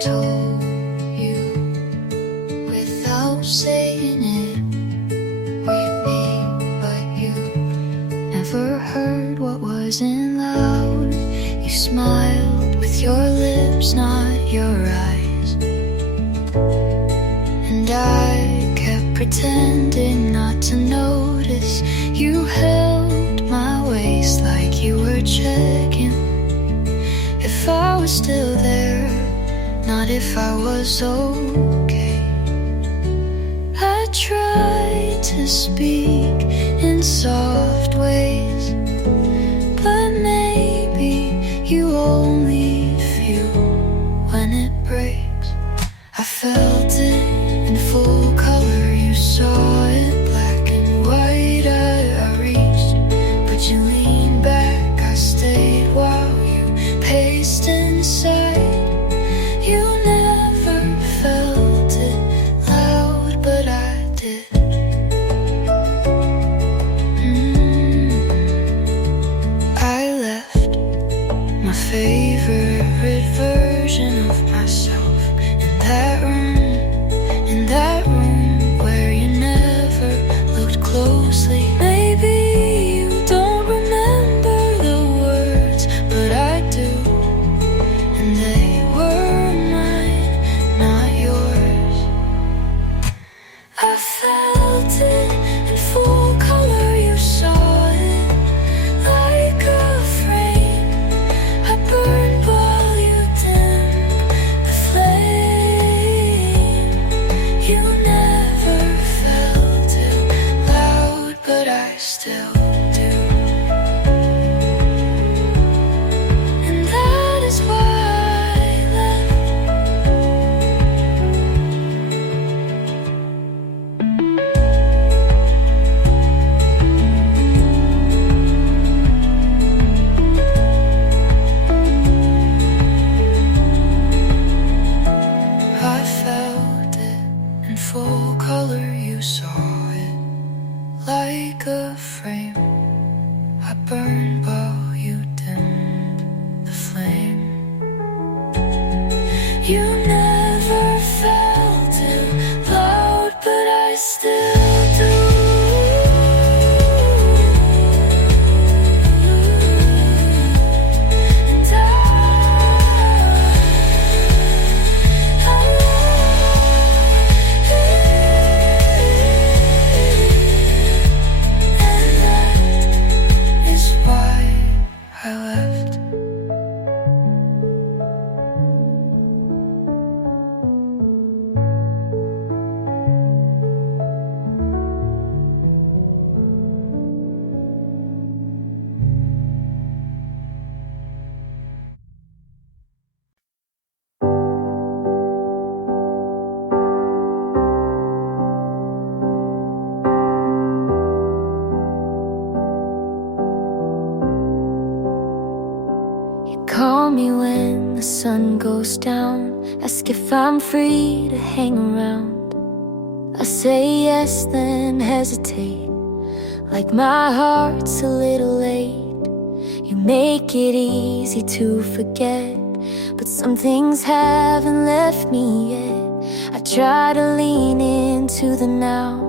told you without saying it we'd be, but you never heard what wasn't loud. You smiled with your lips, not your eyes, and I kept pretending not to notice. You held my waist like you were checking if I was still there, not if I was okay. I tried to speak in soft ways, but maybe you only feel when it breaks. I felt it in full color, you saw it black and white. I reached, but you leaned back. I stayed while you paced inside. You never felt it loud, but I did. I left my favorite version of myself in that room where you never looked closely. Maybe you don't remember the words, but I do, and they were mine, not yours. I felt it in full color, you saw it like a frame. I burned while you dimmed the flame. You never felt it loud, but I still do. And that is why I left. I felt it in full color, you saw it like a frame. I burned while you dimmed the flame. You never felt it loud, but I still do. And I love you. And that is why I left. Call me when the sun goes down, ask if I'm free to hang around. I say yes, then hesitate, like my heart's a little late. You make it easy to forget, but some things haven't left me yet. I try to lean into the now,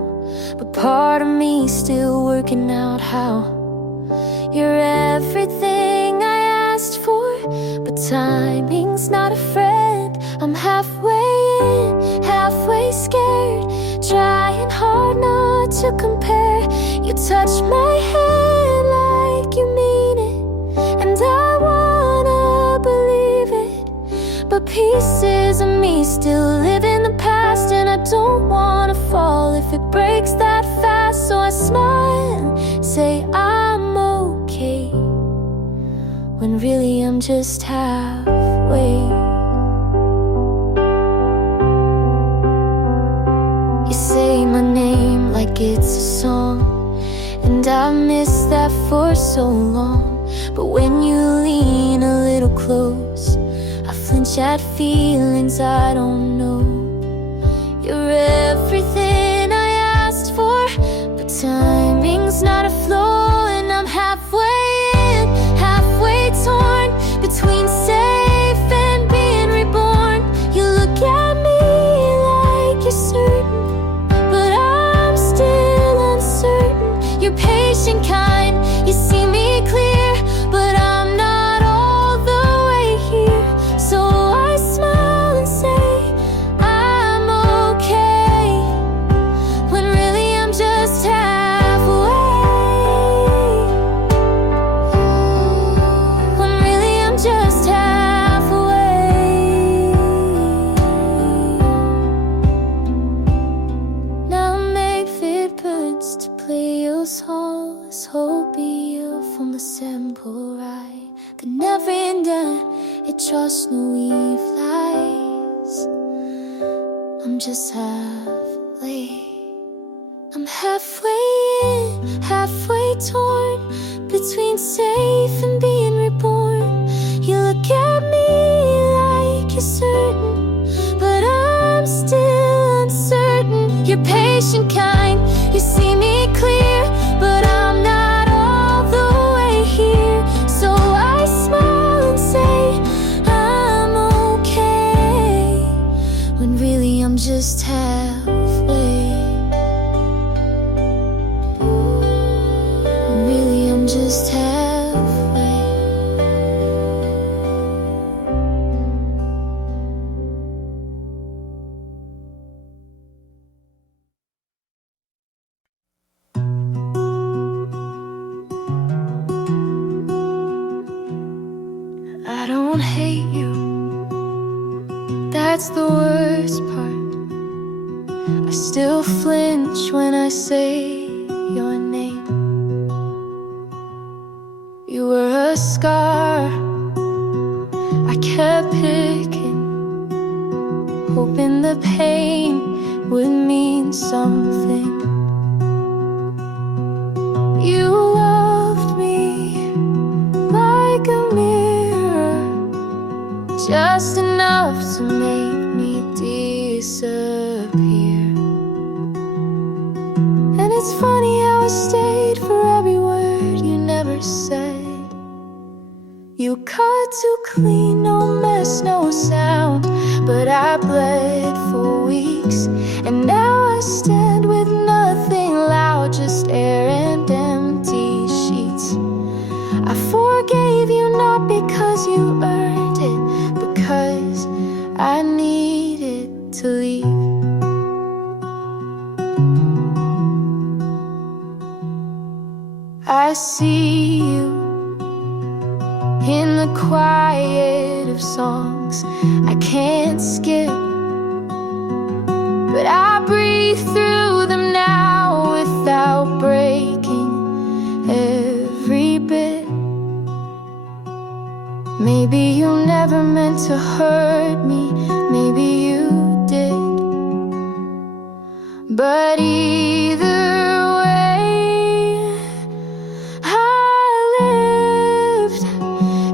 but part of me's still working out how. You're everything I asked for, but timing's not a friend. I'm halfway in, halfway scared, trying hard not to compare. You touch my hand like you mean it, and I wanna believe it, but pieces of me still live in the past, and I don't wanna fall if it breaks that fast. So I smile and say I'm okay, when really I'm just halfway. You say my name like it's a song, and I miss that for so long. But when you lean a little close, I flinch at feelings I don't know. You're everything I asked for, but timing's not a flow, and I'm halfway in, halfway torn between safe and being reborn. You weave lies. I'm just halfway. I'm halfway in, halfway torn between safe and being reborn. You look at me like you're certain, but I'm still uncertain. You're patient, kind, you see me clear, but I'm not all the way here. So I smile and say I'm okay, when really I'm just halfway. Really I'm just halfway. I don't hate you, that's the worst part. I still flinch when I say your name. You were a scar I kept picking, hoping the pain would mean something. You loved me like a mirror, just enough to make me disappear. And it's funny how I stayed for every word you never said. You cut too clean, no mess, no sound, but I bled for weeks, and now I stand with nothing loud, just air and empty sheets. I forgave you not because you earned it, because I needed to leave. I see you in the quiet of songs I can't skip, but I breathe through them now without breaking every bit. Maybe you never meant to hurt me, maybe you did, but either way I lived.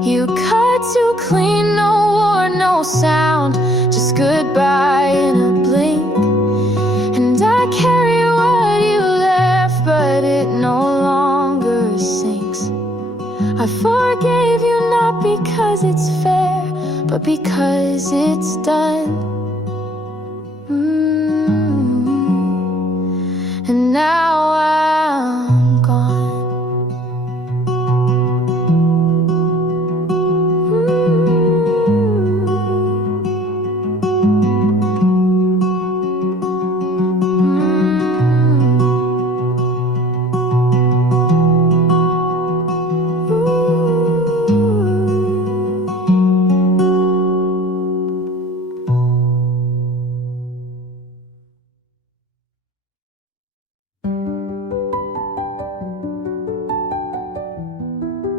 You cut too clean, no war, no sound, just goodbye in a blink. And I carry what you left, but it no longer sinks. I forgave you not because it's fair, but because it's done. And now I'm gone.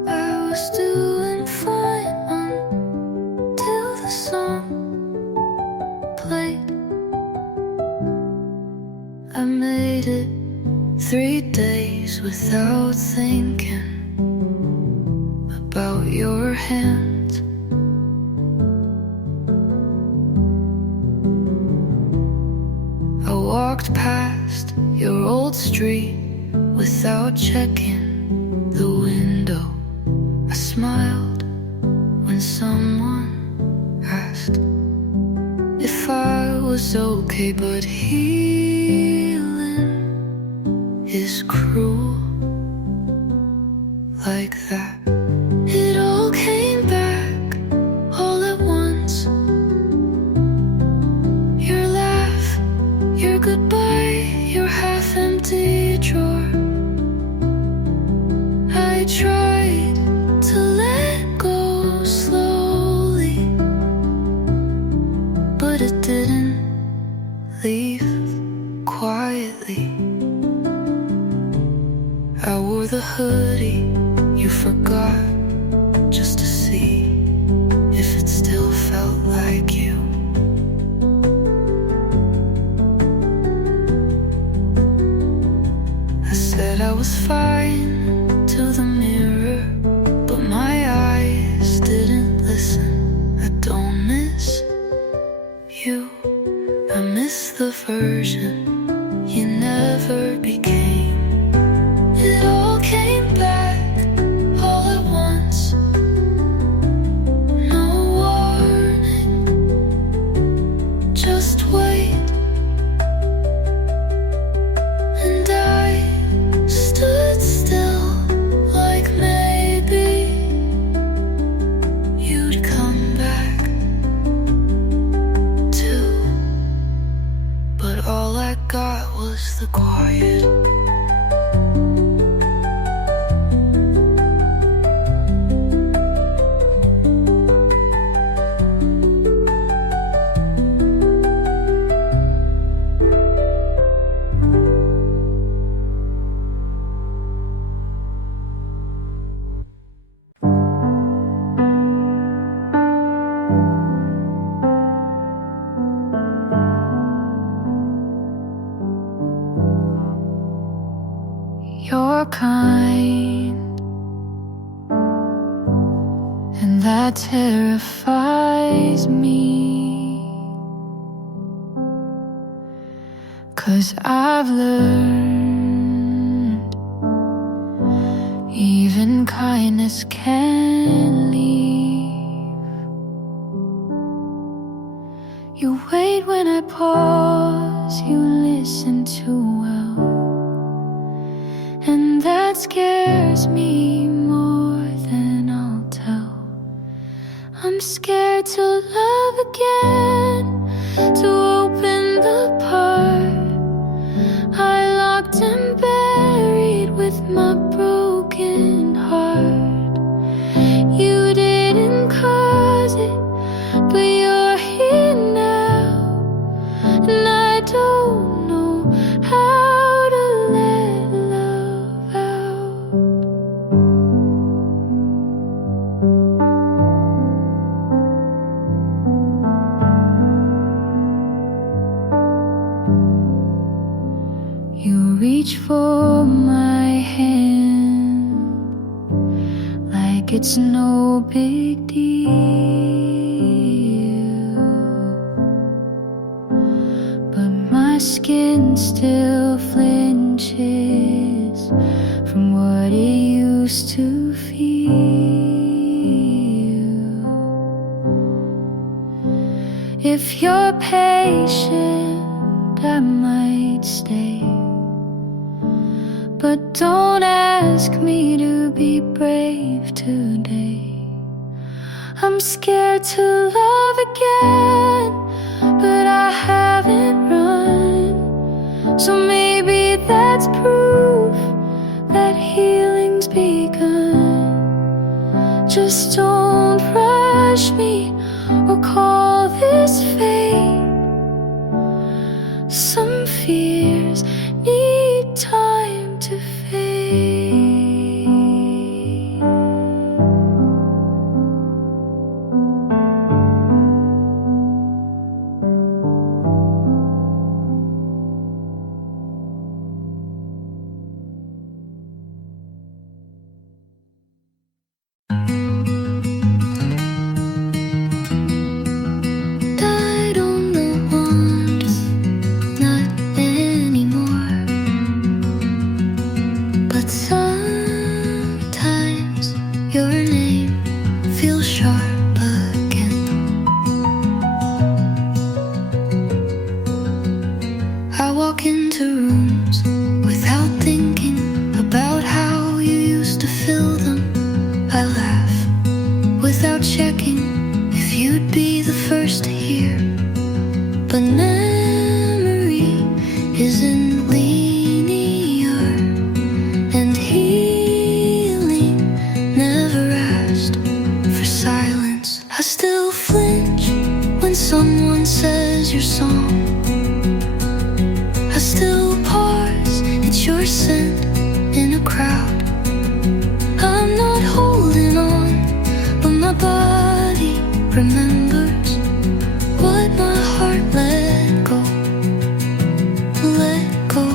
I was doing fine until the song played. I made it 3 days without thinking about your hand. I walked past your old street without checking the window. I smiled when someone asked if I was okay, but healing is cruel like that. It all came back all at once. Your laugh, your goodbye, your half-empty drawer. I tried to let go slowly, but it didn't leave quietly. I wore the hoodie you forgot just to see if it still felt the version you never became. It all came back all at once, no warning, just wait. And I stood still, like maybe you'd come back too. But all I got was the quiet. You're kind, and that terrifies me, 'cause I've learned even kindness can leave. You wait when I pause, you listen too well, and that scares me more than I'll tell. I'm scared to love again, to open the part I locked and buried with my broken heart. You didn't cause it, but you're here now, and I don't know how to let love out. You reach for my hand like it's no big deal, but my skin still flinches from what it used to feel. If you're patient, I might stay, but don't ask me to be brave today. I'm scared to love again, but I haven't run. So maybe that's proof that healing's begun. Just don't rush me or call this fate. Some fears need time to fade. Died on the warmth, not anymore. But sometimes your name feels sharp again. I walk into rooms without thinking about how you used to fill them. I laugh without checking if you'd be the first to hear. But memory isn't linear, and healing never asked for silence. I still flinch when someone says your song. I still pause, it's your scent in a crowd. I'm not holding on, but my body remembers what my heart let go. Let go.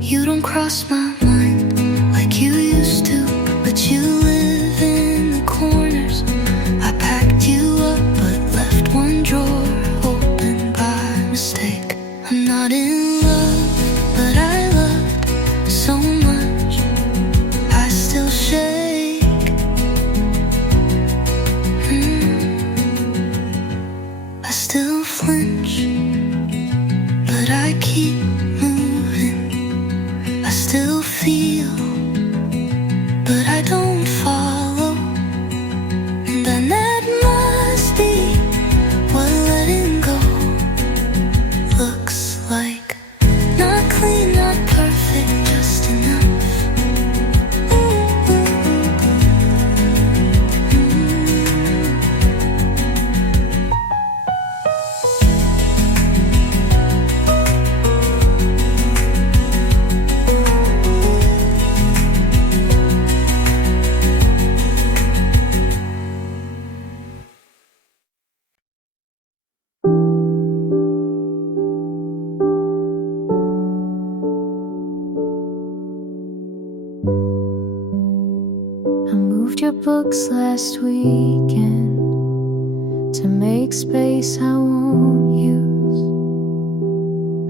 You don't cross my mind like you used to, but you live in the corners. I packed you up but left one drawer open by mistake. books last weekend to make space I won't use.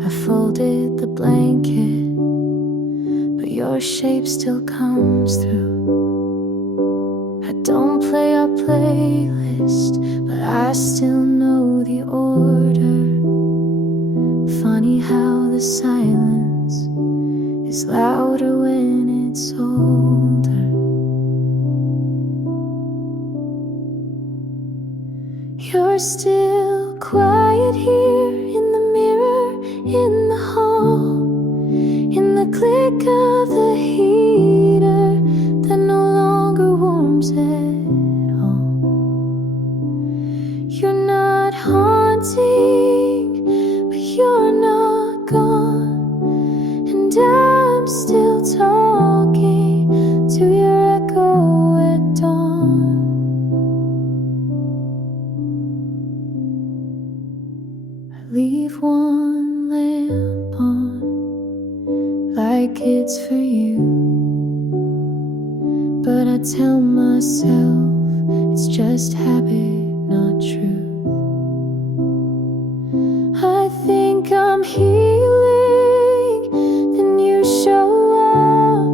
I folded the blanket, but your shape still comes through. I don't play our playlist, but I still know the order. Funny how the silence is louder when it's older. You're still quiet here in the mirror, in the hall, in the click of the heater that no longer warms at all. You're not haunting, but you're not gone, and I'm still talking to your echo at dawn. Leave one lamp on, like it's for you, but I tell myself it's just habit, not truth. I think I'm healing, then you show up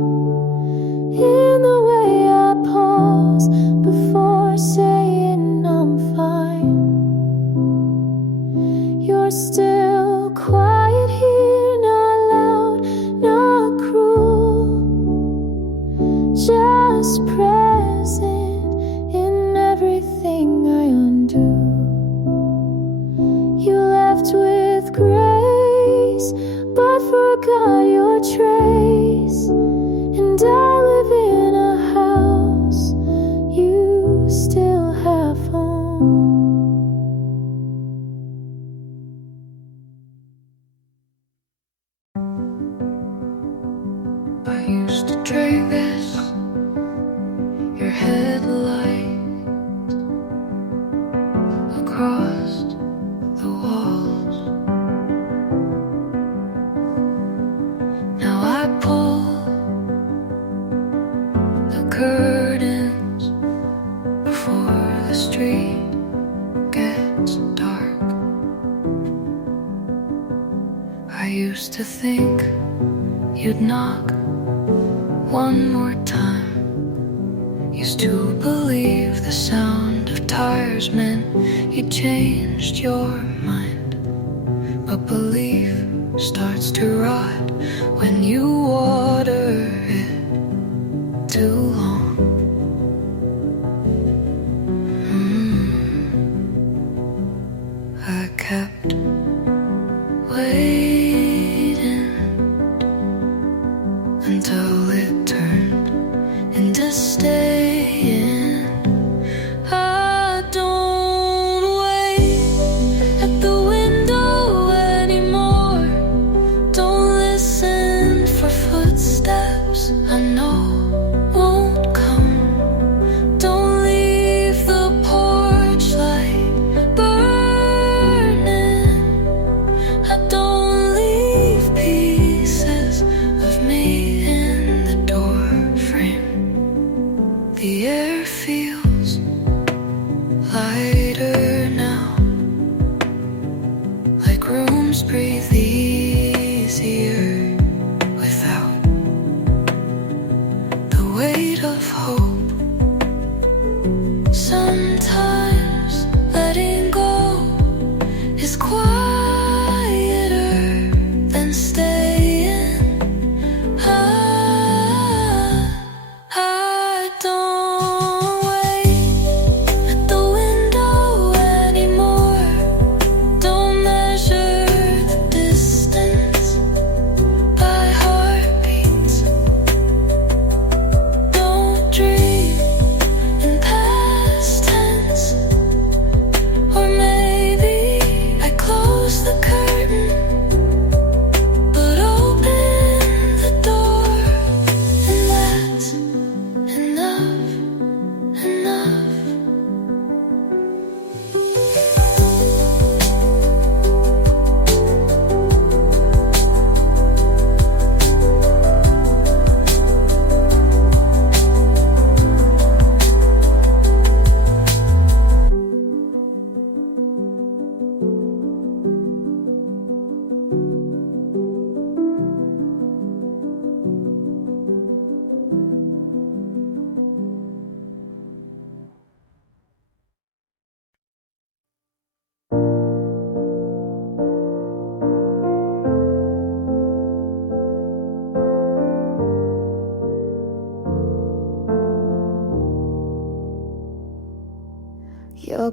in the way I pause before saying I'm fine. You're still quiet here, not loud, not cruel, just present in everything I undo. You left with grace, but forgot your trace, and I live in a house you still have home. I used to trace your headlight across the walls. Now I pull the curtains before the street gets dark. I used to think you'd knock one more time. Used to believe the sound of tires meant you changed your mind. But belief starts to rot when you water it too long. I kept waiting until it turned into staying. I don't wait at the window anymore. Don't listen for footsteps I know won't come. Don't leave the porch light burning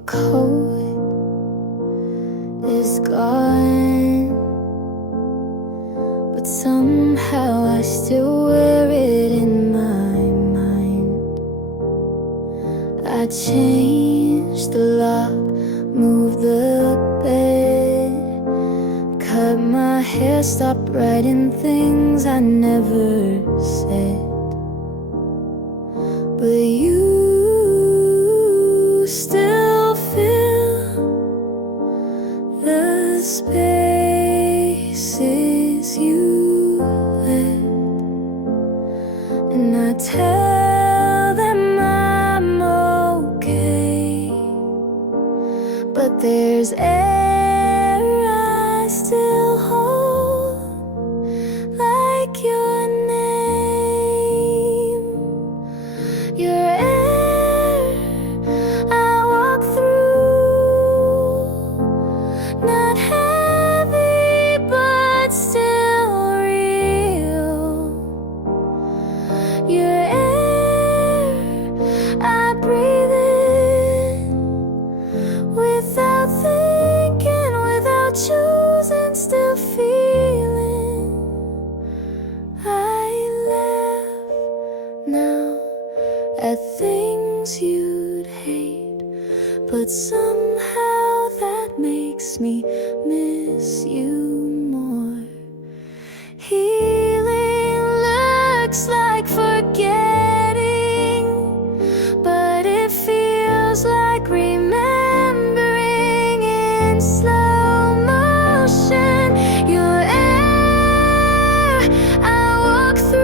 coat is gone, but somehow I still wear it in my mind. I changed the lock, moved the bed, cut my hair, stopped writing things I never said. But you still fill the spaces you left, and I tell them I'm okay, but there's air I still hold, like your name, your air I walk through, not heavy but still real. Your air I breathe in, without thinking, without choosing, still feeling. I laugh now at things you'd hate, but somehow that makes me miss you more. Healing looks like forgetting, but it feels like remembering in slow motion. Your air I walk through,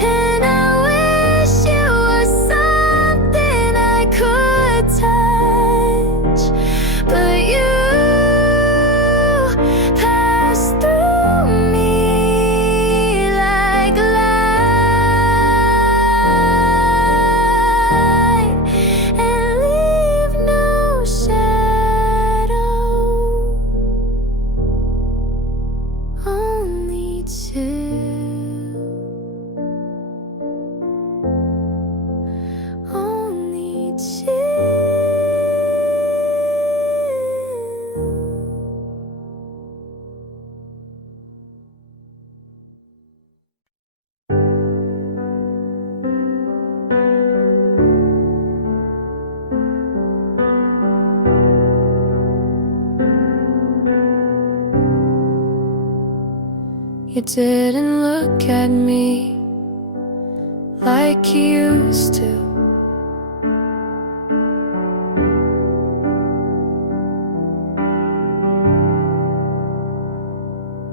and I wish you were something I could touch, but you pass through me like light, and leave no shadow, only chill, only chill. You didn't look at me like you used to.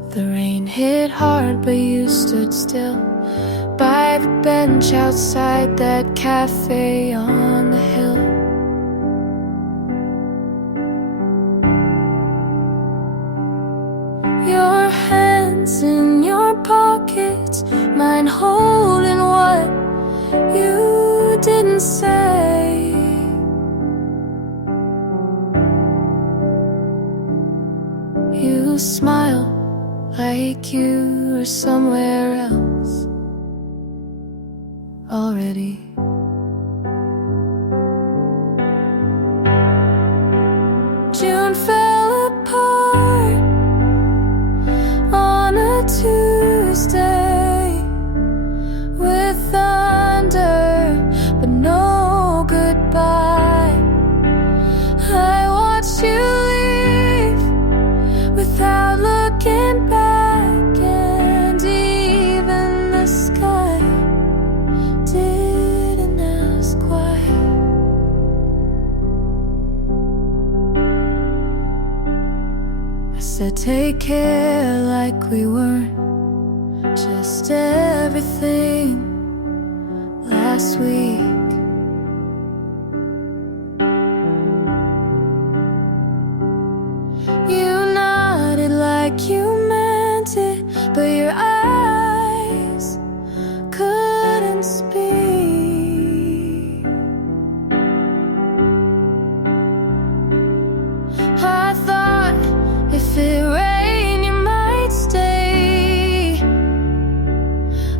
The rain hit hard, but you stood still by the bench outside that cafe on the hill. Your hands in your pockets, mine holding what you didn't say. You smile like you were somewhere else already. June fell apart on a Tuesday with thunder, but no goodbye. I watched you leave without looking back, and even the sky didn't ask why. I said take care, like we weren't just everything last week. You nodded like you meant it, but your eyes couldn't speak. I thought if it rained you might stay,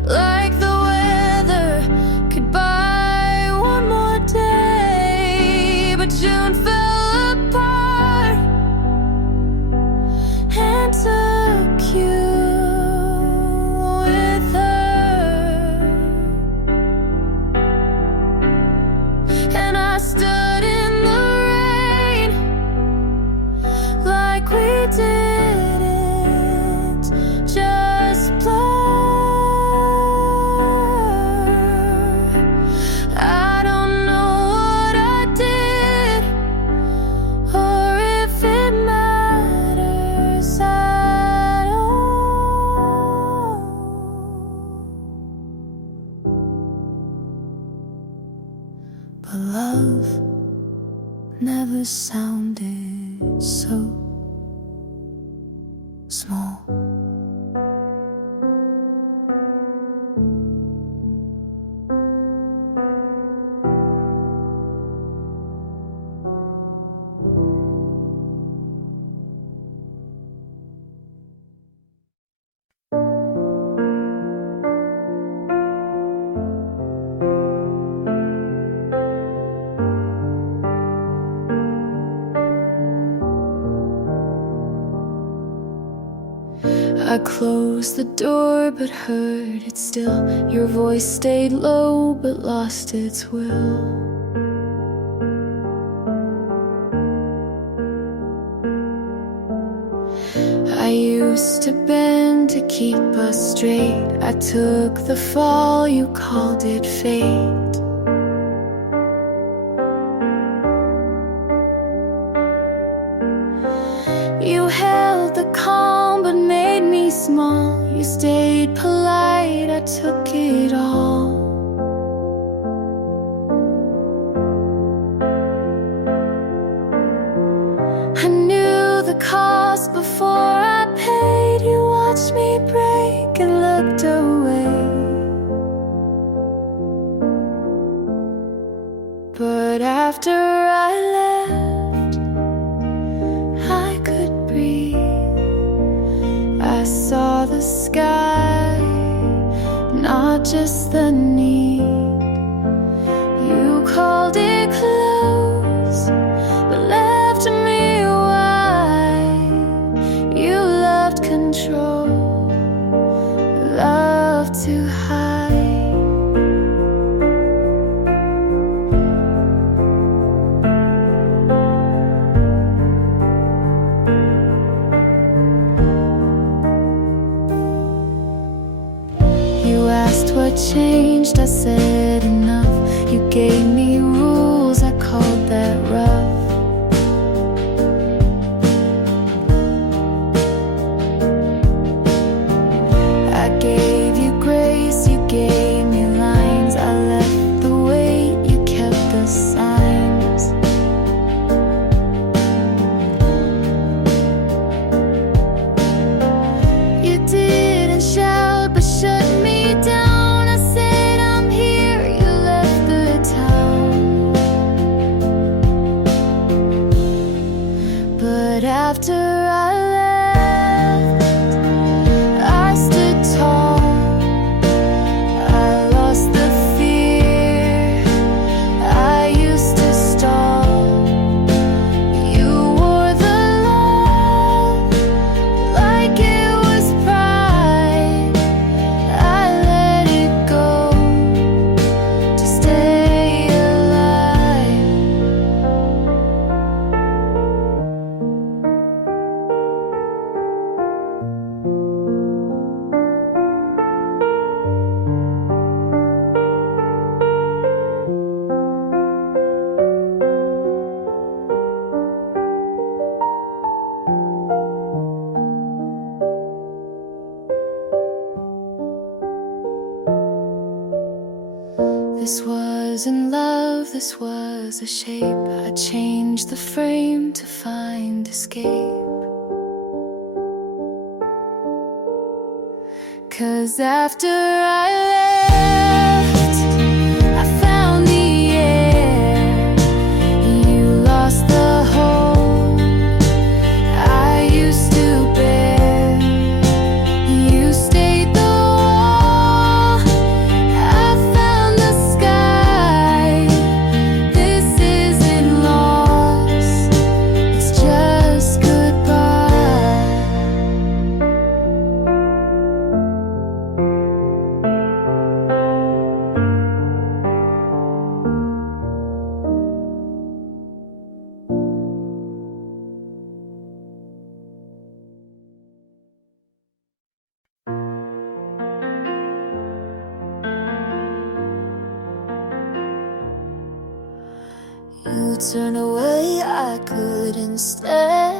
like the weather could buy one more day. never sounded so small. I closed the door but heard it still. Your voice stayed low but lost its will. I used to bend to keep us straight. I took the fall, you called it fate. You held the calm but made me small. You stayed polite, I took it all. I knew the cost before I paid. You watched me break and looked away. But after I left, I could breathe. I saw the sky, not just the need. You called it close, but left me wide. You loved control, loved to hide. You asked what changed, I said enough. You gave me rules, I called that rough. I gave you grace, you gave me lines. I left the weight, you kept the signs. You didn't shout but shut me down. I said I'm here, you left the town. But after I left, I stood tall. I lost the fear I used to stall. You wore the love like it was pride. I let it go to stay alive. This wasn't love, this was a shape. I changed the frame to find escape. 'Cause after I left, I found the air. You lost the hold I used to bear. You stayed the wall, I found the sky. This isn't loss, it's just goodbye. You turned away, I couldn't stay.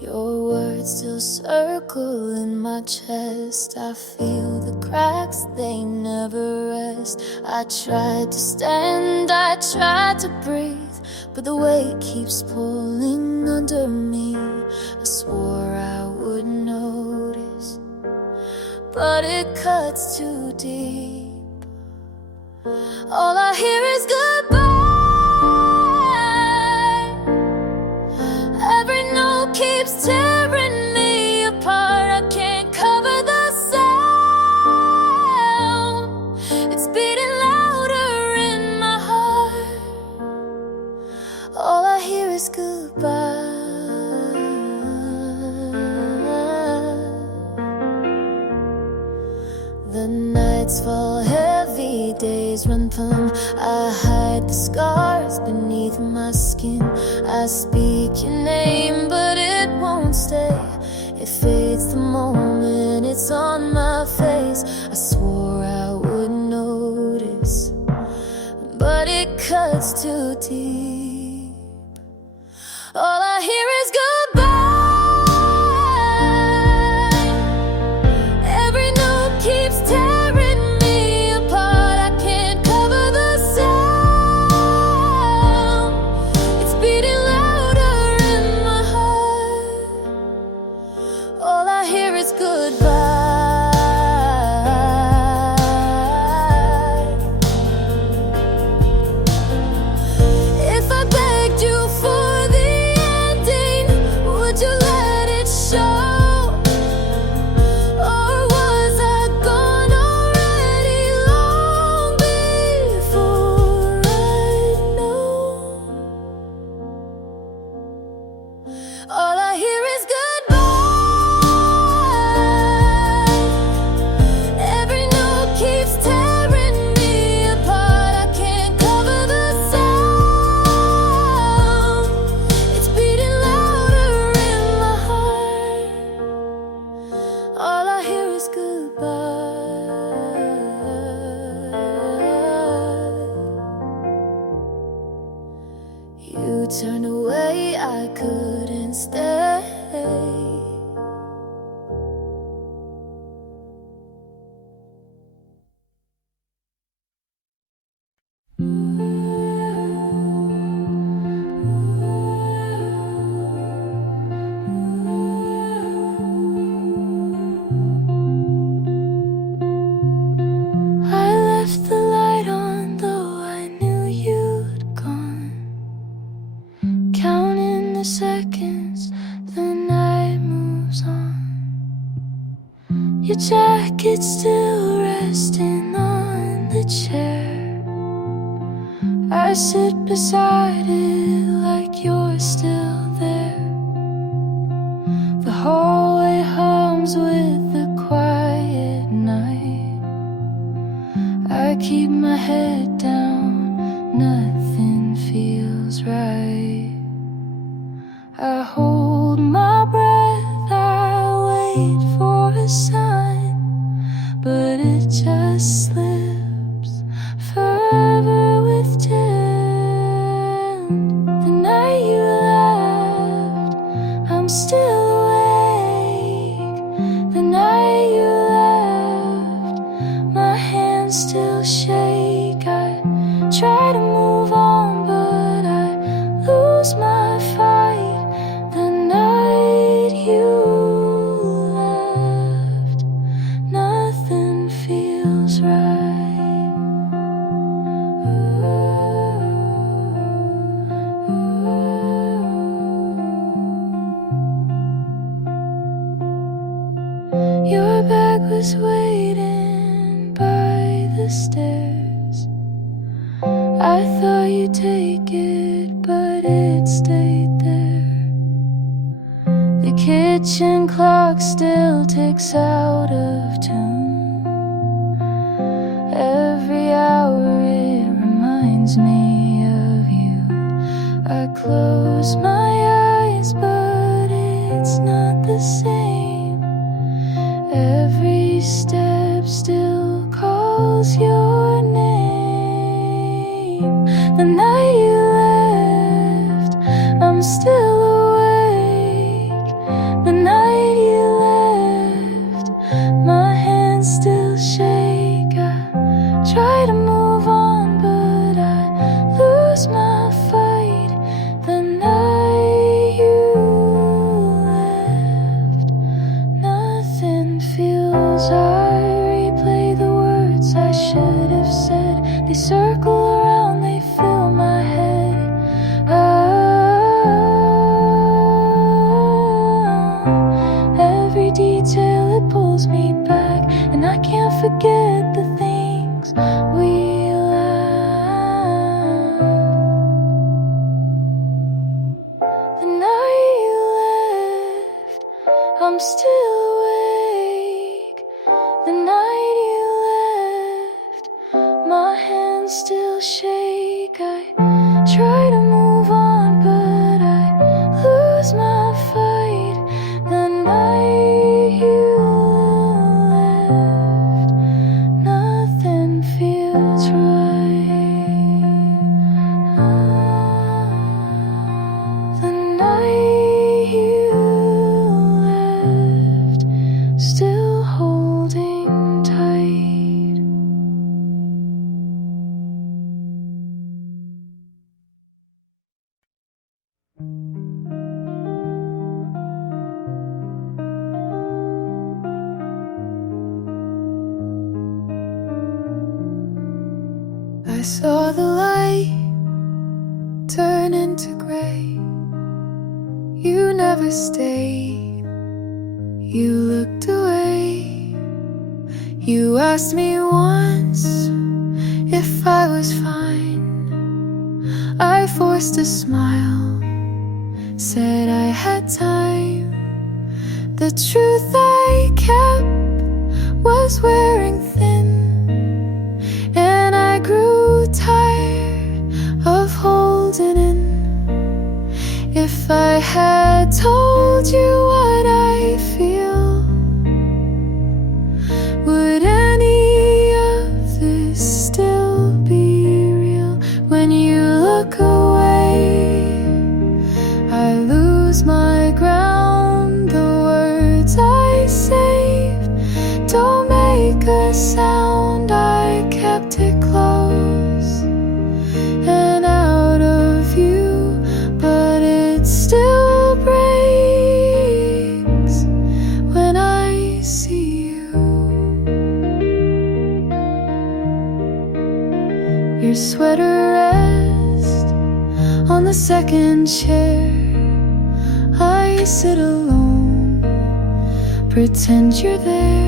Your words still circle in my chest. I feel the cracks, they never rest. I tried to stand, I tried to breathe, but the weight keeps pulling under me. I swore I would notice, but it cuts too deep. All I hear is goodbye. Every note keeps tearing me apart. I can't cover the sound. It's beating louder in my heart. All I hear is goodbye. The nights fall heavy, days run plumb. I hide the scars beneath my skin. I speak your name, but it won't stay. It fades the moment it's on my face. I swore I would notice, but it cuts too deep. All I hear is goodbye. Every note keeps tearing me apart. I can't cover the sound. It's beating louder in my heart. All I hear is goodbye. If I begged you for the ending, would you let it show? Or was I gone already long before I know? All I hear is goodbye. Every note keeps tearing me apart. I can't cover the sound. It's beating louder in my heart. All I hear is goodbye. You turned away, I couldn't stay. I left the light on, though I knew you'd gone. Counting the seconds, the night moves on. Your jacket's still resting on the chair. I sit beside it like you're still there. The hallway hums with the quiet night. I keep my head down, nothing feels right. I hold my breath, I wait for a sign, but it just slips further with time. The night you left, I'm still awake. The night you left, my hands still shake. I try to move on, but I lose my fight. The night you left, nothing feels right. Your bag was waiting by the stairs. I thought you'd take it, but it stayed there. The kitchen clock still ticks out of tune. Every hour it reminds me of you. I close my eyes, but it's not the same. Every step still calls your name. The night you left, I'm still awake. The night you left, my hands still shake. still awake. The night you left, my hands still shake. I try to move on, but I lose my fight. The night you left, nothing feels right. The night you left, still holding tight. I saw the light turn into gray. You never stayed, you looked away. You asked me once if I was fine. I forced a smile, said I had time. The truth I kept was wearing thin, and I grew tired of holding in. If I had told you what I feel, would any of this still be real? When you look away, I lose my ground. The words I saved don't make a sound. I kept it close and out of view, but it still breaks when I see you. Your sweater rests on the second chair. I sit alone, pretend you're there.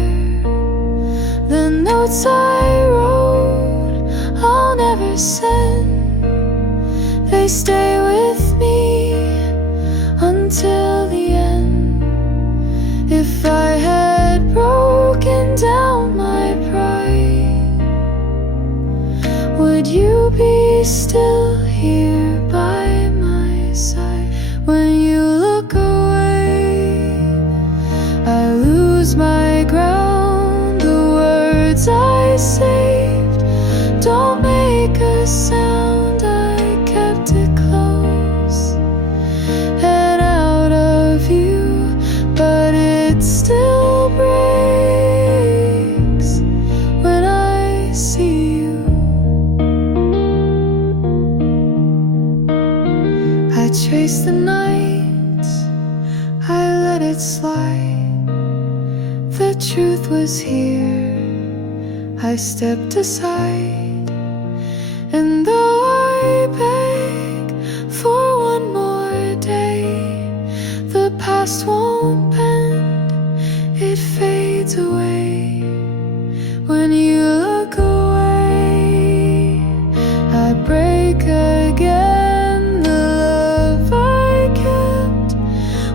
The notes I wrote, I'll never send. They stay with me until the end. If I had broken down my pride, would you be still here by my side? When you look away, I lose my ground. The words I saved don't make a sound. I kept it close and out of view, but it still breaks when I see you. I chase the nights, I let it slide. The truth was here, I stepped aside. And though I beg for one more day, the past won't bend, it fades away. When you look away, I break again. The love I kept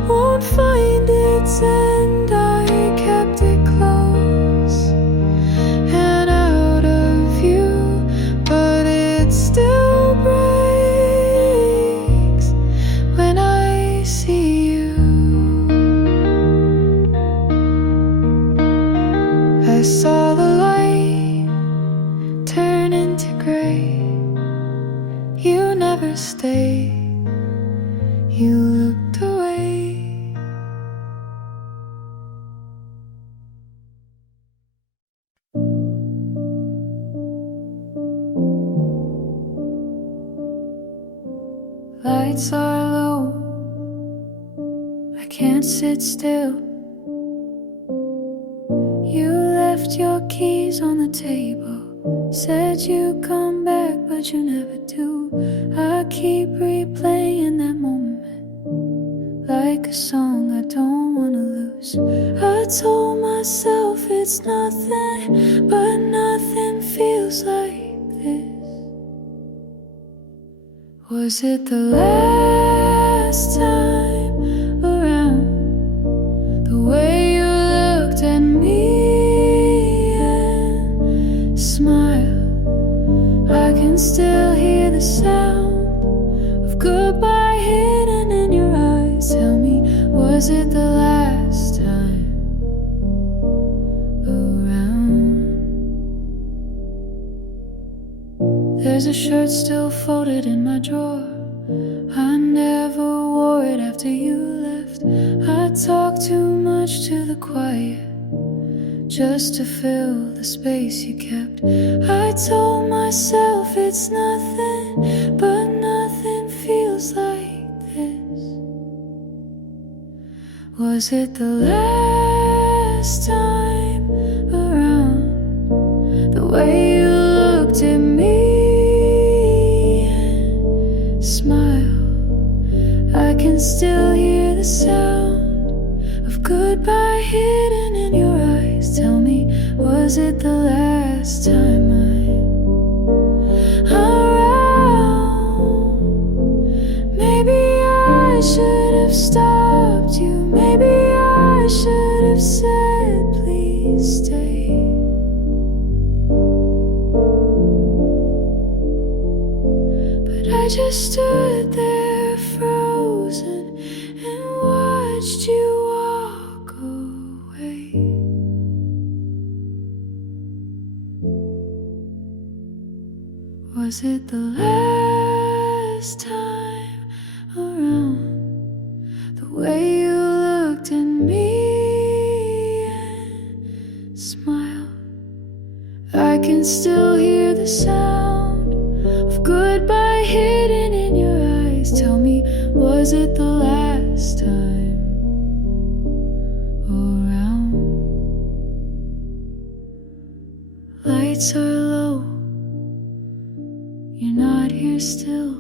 won't find its end. I kept it close and out of view, but it still breaks when I see you. I saw the light turn into gray. You never stayed, you looked away. Lights are low, I can't sit still. You left your keys on the table, said you'd come back, but you never do. I keep replaying that moment like a song I don't wanna lose. I told myself it's nothing, but nothing feels like this. Was it the last time around? The way sound of goodbye hidden in your eyes. Tell me, was it the last time around? There's a shirt still folded in my drawer. I never wore it after you left. I talked too much to the quiet just to fill the space you kept. I told myself it's nothing, but nothing feels like this. Was it the last time around? The way you looked at me and smiled, I can still hear the sound of goodbye hidden in your eyes. Tell me, was it the last time around? Maybe I should have stopped you. Maybe I should have said, please stay. But I just stood there frozen and watched you walk away. Was it the last time around? The way you looked at me and smiled, I can still hear the sound of goodbye hidden in your eyes. Tell me, was it the last time around? Lights are low, you're not here still.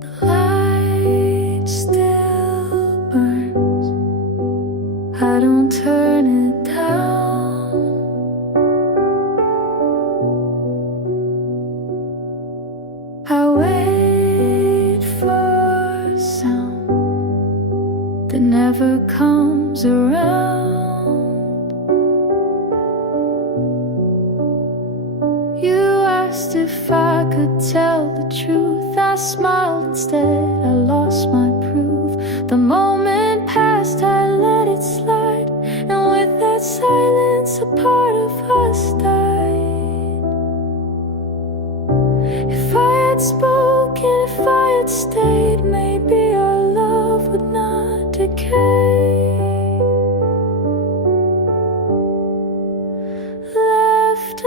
The light still burns, I don't turn it down. I wait for a sound that never comes around. You asked if I could tell the truth. I smiled instead, I lost my proof. The moment passed, I let it slide, and with that silence, a part of us died. If I had spoken, if I had stayed, maybe our love would not decay. Left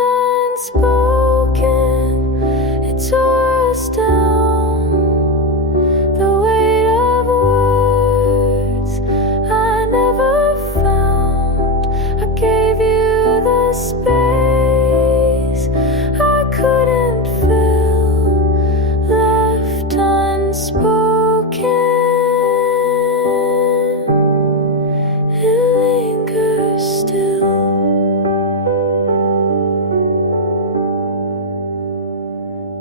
unspoken, it tore us down. The weight of words I never found. I gave you the space I couldn't fill. Left unspoken, it lingers still.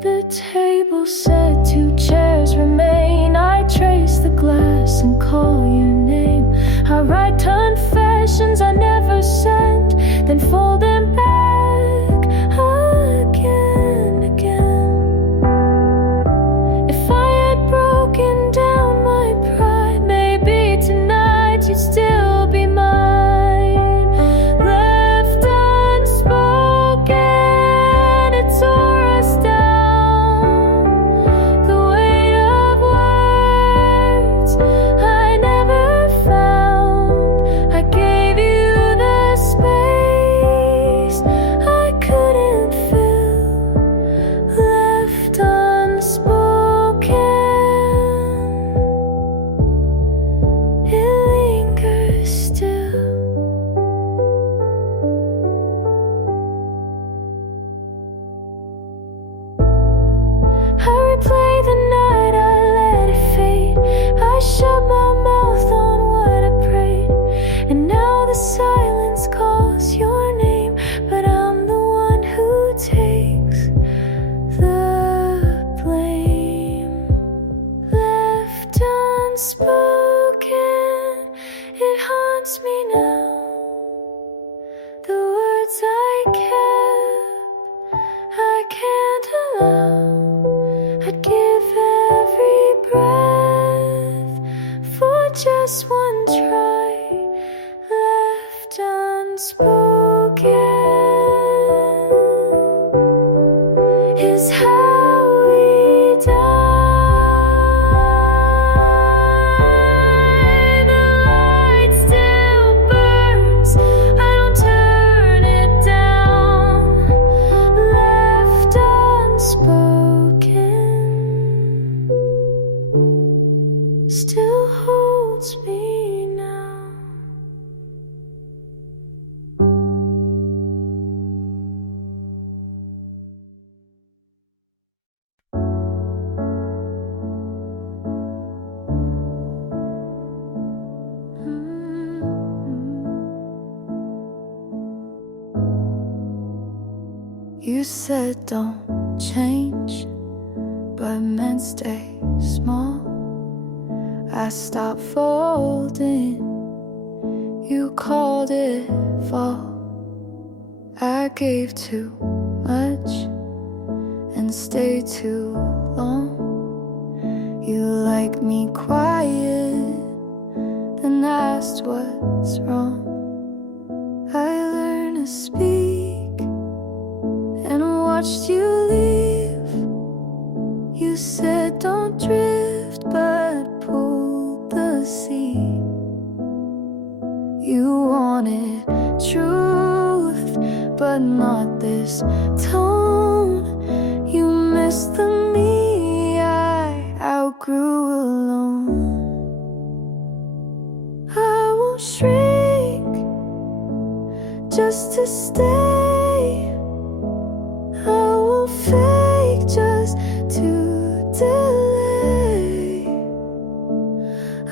The table set, 2 chairs remain. I trace the glass and call your name. I write confessions I never sent, then fold them back again, again. If I had broken down my pride, maybe tonight you'd still be mine. Left unspoken, it tore us down. The weight of words I never found. I gave you the space is how we die. The light still burns, I don't turn it down. Left unspoken still holds me now. You said don't change, but meant stay small. I stopped folding, you called it fall. I gave too much and stayed too long. You like me quiet, then asked what's wrong. I learned to speak and watched you leave. You said don't drift, but pulled the sea. You wanted truth, but not this tone. You missed the me I outgrew alone. I won't shrink just to stay. I won't fake just to delay.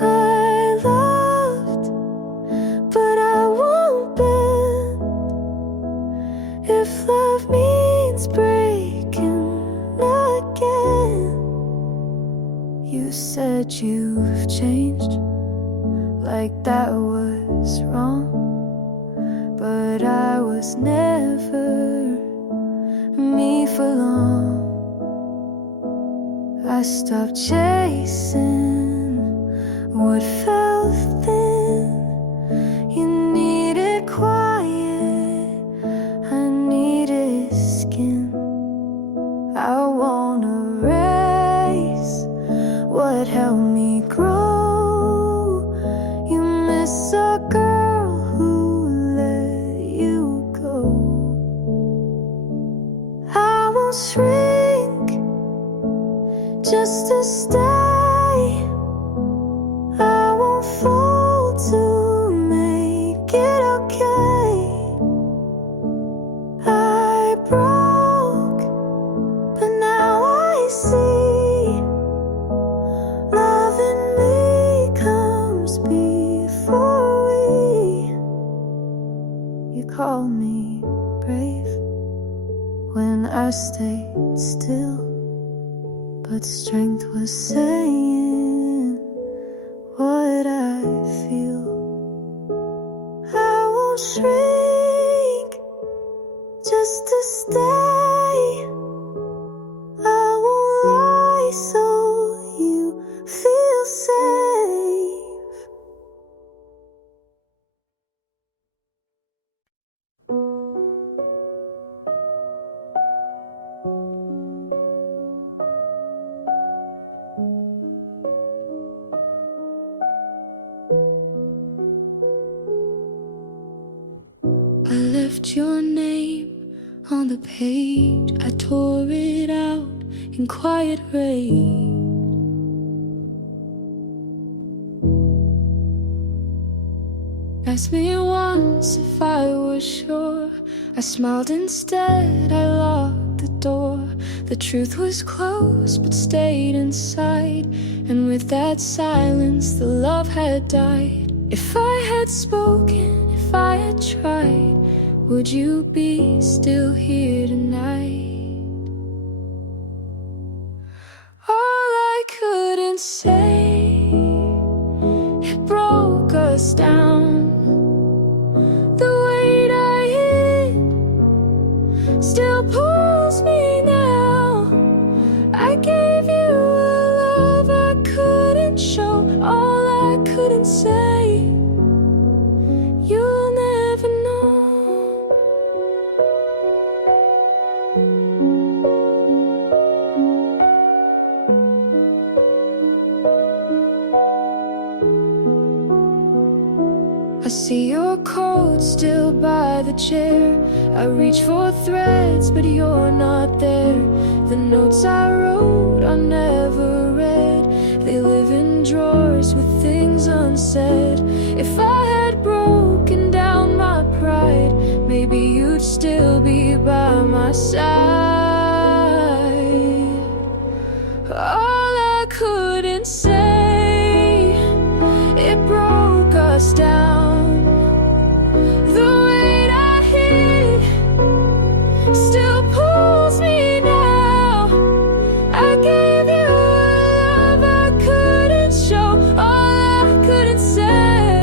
I loved, but I won't bend. If love means breaking again. You said you've changed, like that was wrong. But I was never me for long. I stopped chasing what felt thin. You needed quiet, I needed skin. I won't erase what helped me grow. You miss a girl who let you go. I won't shrink just to stay. I won't fold to make it okay. I broke, but now I see love in me comes before we. You called me brave when I stayed still, but strength was saying what I feel. I won't shrink just to stay. I won't lie so you feel safe. I left your name on the page. I tore it out in quiet rage. Asked me once if I was sure. I smiled instead, I locked the door. The truth was close but stayed inside, and with that silence the love had died. If I had spoken, if I had tried, would you be still here tonight? All I couldn't say, it broke us down. The weight I hid still pulls me now. I gave you a love I couldn't show, all I couldn't say. You'll never know. see your coat still by the chair. I reach for threads, but you're not there. The notes I wrote are never read. They live in drawers with things unsaid. If I had broken down my pride, maybe you'd still be by my side. All I couldn't say, it broke us down. The weight I hid still pulls me now. I gave you a love I couldn't show. All I couldn't say,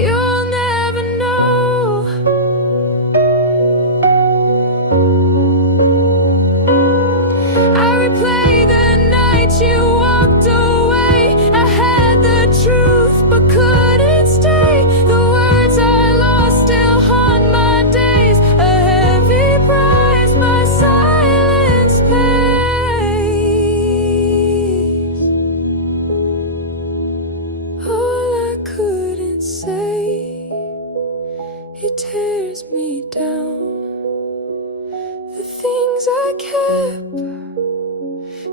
you'll never know. I replay the night you walked away. I had the truth but couldn't stay. The words I lost still haunt my days. A heavy price my silence pays. All I couldn't say, it tears me down. The things I kept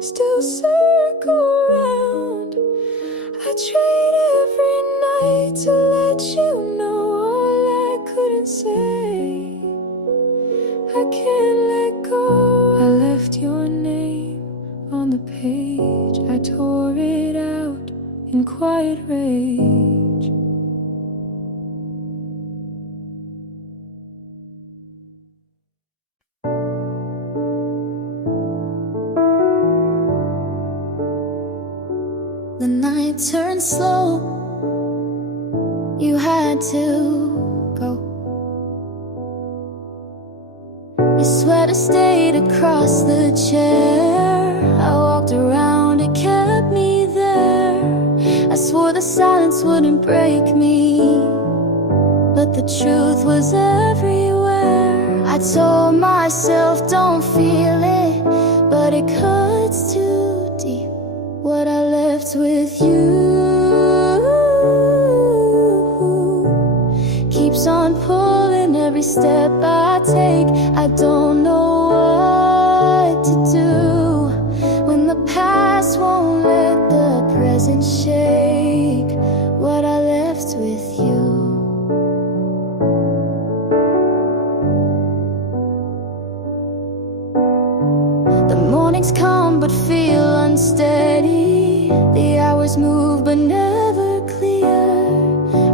still circle round. I trade every night to let you know. All I couldn't say, I can't let go. I left your name on the page. I tore it out in quiet rage. The night turned slow. You had to go. Your sweater stayed across the chair. I walked around, it kept me there. I swore the silence wouldn't break me, but the truth was everywhere. I told myself don't feel it, but it cuts too deep. What I left with you keeps on pulling every step I take. I don't know what to do when the past won't let the present shake. What I left with you. The mornings come but feel unsteady. The hours move but never clear.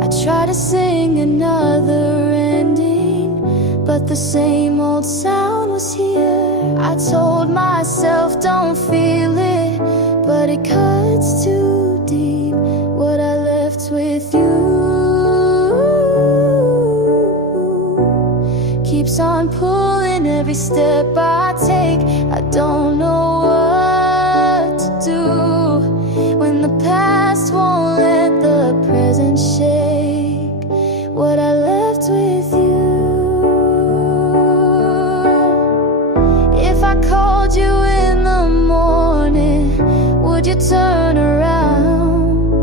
I try to sing another ending, but the same old sound was here. I told myself don't feel it, but it cuts too deep. What I left with you keeps on pulling every step I take. I don't know what to do when the past won't let the present shake. What I left with you. If I called you in the morning, would you turn around?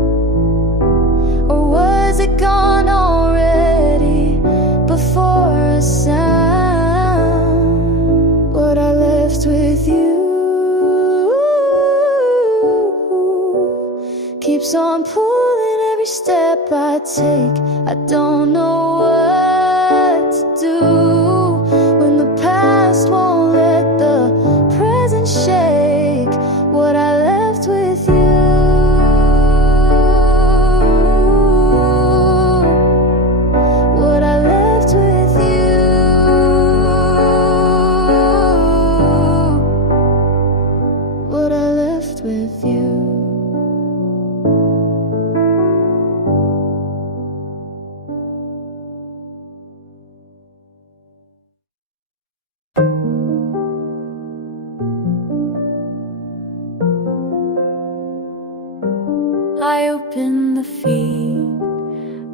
Or was it gone already before a sound? What I left with you keeps on pulling every step I take. I don't know what to do when the past won't let the present shake. What I left with you. What I left with you. What I left with you. I open the feed,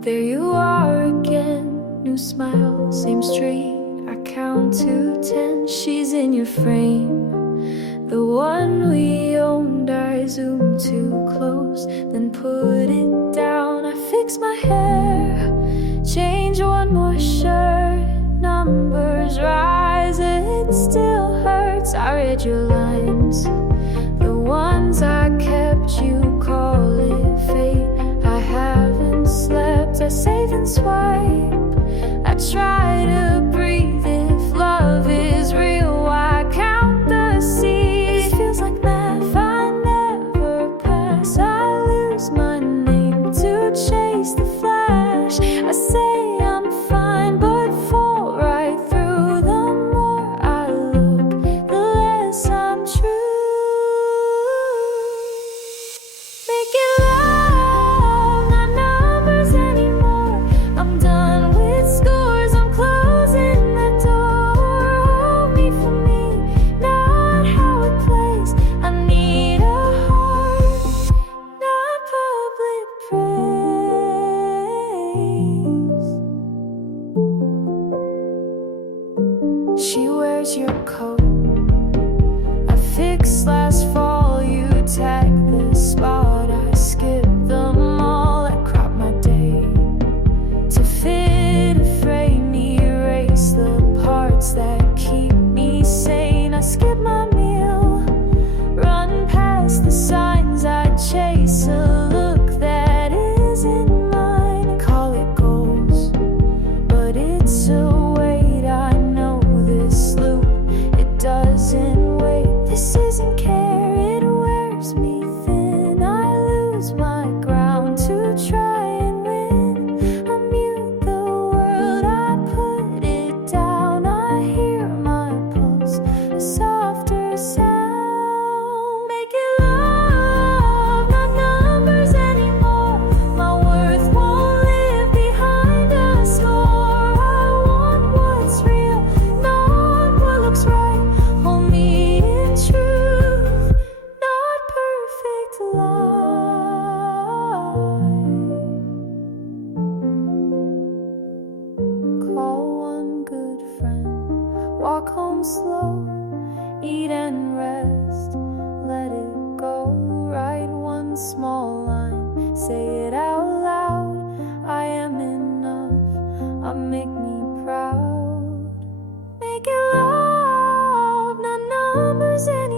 there you are again. New smile, same street. I count to 10, she's in your frame. The one we owned, I zoom too close, then put it down. I fix my hair, change one more shirt. Numbers rise, it still hurts. I read your lines, the ones I kept. You call it fate. I haven't slept, I save and swipe. I try to breathe. If love is real, I count the seas. Feels like math, I never pass. I lose my name to chase the flash. I say I'm fine, but fall right through. The more I look, the less I'm true. Making love, not numbers anymore. I'm done with scores, I'm closing the door. Hold me for me, not how it plays. I need a heart, not public praise. She wears your coat, I fixed last fall. You tagged the spot, I skipped them all. I crop my day to fit a frame, erase the parts that keep me sane. I skip my meal, run past the signs. I chase a look that isn't mine. Call it goals, but it's a weight. I know this loop, it doesn't wait. This isn't care, it wears me thin. I lose my ground to try and win. I mute the world, I put it down. I hear my pulse, a softer sound. Making love, not numbers anymore. My worth won't live behind a score. I want what's real, not what looks right. Hold me in truth, not perfect light. Call one good friend, walk home slow, eat and rest, let it go. Write one small line, say it out loud. I am enough, make me proud. Making love, not numbers anymore.